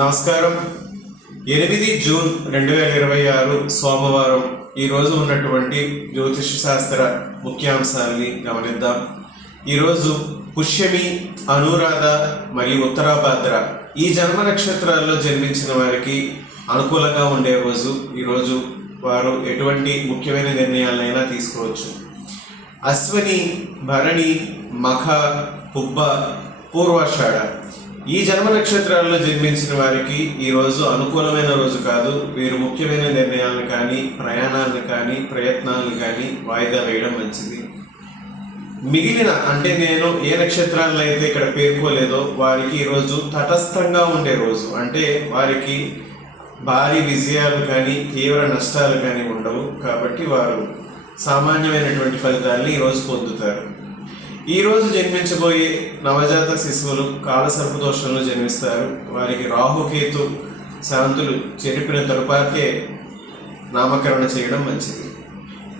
నమస్కారం. 8 జూన్ 2026 సోమవారం ఈరోజు ఉన్నటువంటి జ్యోతిష శాస్త్ర ముఖ్యాంశాలని గమనిద్దాం. ఈరోజు పుష్యమి, అనురాధ మరియు ఉత్తరాభాద్ర ఈ జన్మ నక్షత్రాల్లో జన్మించిన వారికి అనుకూలంగా ఉండే రోజు. ఈరోజు వారు ఎటువంటి ముఖ్యమైన నిర్ణయాలైనా తీసుకోవచ్చు. అశ్విని, భరణి, మఖ, పుబ్బ, పూర్వాషాఢ ఈ జన్మ నక్షత్రాల్లో జన్మించిన వారికి ఈరోజు అనుకూలమైన రోజు కాదు. వీరు ముఖ్యమైన నిర్ణయాలను కానీ, ప్రయాణాలను కానీ, ప్రయత్నాలను కానీ వాయిదా వేయడం మంచిది. మిగిలిన నేను ఏ నక్షత్రాలను అయితే ఇక్కడ పేర్కోలేదో వారికి ఈరోజు తటస్థంగా ఉండే రోజు. అంటే వారికి భారీ విజయాలు కానీ తీవ్ర నష్టాలు కానీ ఉండవు. కాబట్టి వారు సామాన్యమైనటువంటి ఫలితాలని ఈరోజు పొందుతారు. ఈరోజు జన్మించబోయే నవజాత శిశువులు కాలసర్పదోషంలో జన్మిస్తారు. వారికి రాహుకేతు శాంతులు చెరిపిన తరుపాతే నామకరణ చేయడం మంచిది.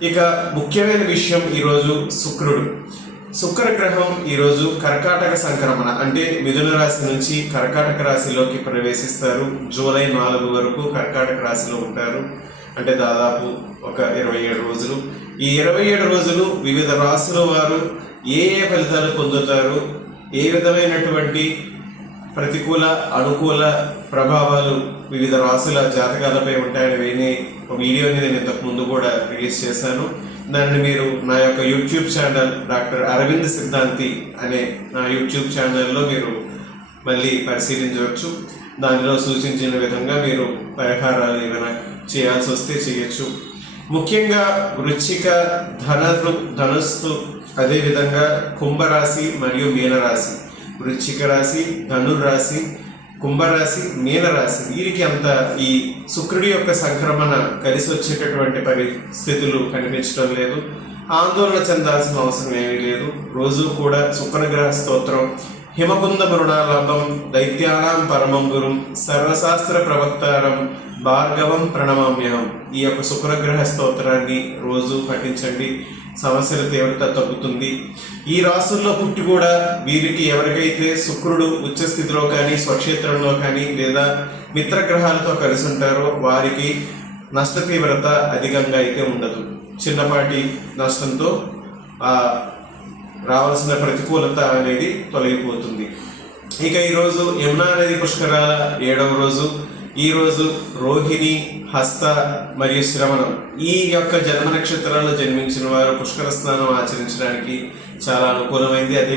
ఇక ముఖ్యమైన విషయం ఈరోజు శుక్రగ్రహం ఈరోజు కర్కాటక సంక్రమణ అంటే మిథున రాశి నుంచి కర్కాటక రాశిలోకి ప్రవేశిస్తారు. జూలై 4 వరకు కర్కాటక రాశిలో ఉంటారు. అంటే దాదాపు ఒక 27 రోజులు. ఈ 27 రోజులు వివిధ రాశుల వారు ఏ ఫలితాలు పొందుతారు, ఏ విధమైనటువంటి ప్రతికూల అనుకూల ప్రభావాలు వివిధ రాశుల జాతకాలపై ఉంటాయని వినే ఒక వీడియోని నేను ఇంతకు ముందు కూడా రిలీజ్ చేశాను. దానిని మీరు నా యొక్క యూట్యూబ్ ఛానల్ డాక్టర్ అరవింద్ సిద్ధాంతి అనే నా యూట్యూబ్ ఛానల్లో మీరు మళ్ళీ పరిశీలించవచ్చు. దానిలో సూచించిన విధంగా మీరు పరిహారాలు ఏమైనా చేయాల్సి వస్తే చేయొచ్చు. ముఖ్యంగా వృశ్చిక, ధనుస్సు, అదేవిధంగా కుంభరాశి మరియు మీనరాశి, వృశ్చిక రాశి, ధనుర్రాశి, కుంభరాశి, మీనరాశి వీరికి అంత ఈ శుక్రుడి యొక్క సంక్రమణ కలిసి వచ్చేటటువంటి పరిస్థితులు కనిపించడం లేదు. ఆందోళన చెందాల్సిన అవసరం ఏమీ లేదు. రోజు కూడా శుక్రగ్రహ స్తోత్రం హిమకుంద మృణాలాభం దైత్యానాం పరమం గురుం సర్వశాస్త్ర ప్రవక్తారం భార్గవం ప్రణమామ్యహం ఈ యొక్క శుక్రగ్రహ స్తోత్రాన్ని రోజు పఠించండి. సమస్యల తీవ్రత తగ్గుతుంది. ఈ రాశుల్లో పుట్టి కూడా వీరికి ఎవరికైతే శుక్రుడు ఉచ్చస్థితిలో కానీ, స్వక్షేత్రంలో కానీ లేదా మిత్రగ్రహాలతో కలిసి ఉంటారో వారికి నష్ట తీవ్రత అధికంగా అయితే ఉండదు. చిన్నపాటి నష్టంతో రావాల్సిన ప్రతికూలత అనేది తొలగిపోతుంది. ఇక ఈరోజు యమునా నది పుష్కరాల 7వ రోజు. ఈరోజు రోహిణి, హస్త మరియు శ్రవణం ఈ యొక్క జన్మ నక్షత్రాల్లో జన్మించిన వారు పుష్కర స్నానం ఆచరించడానికి చాలా అనుకూలమైంది. అదే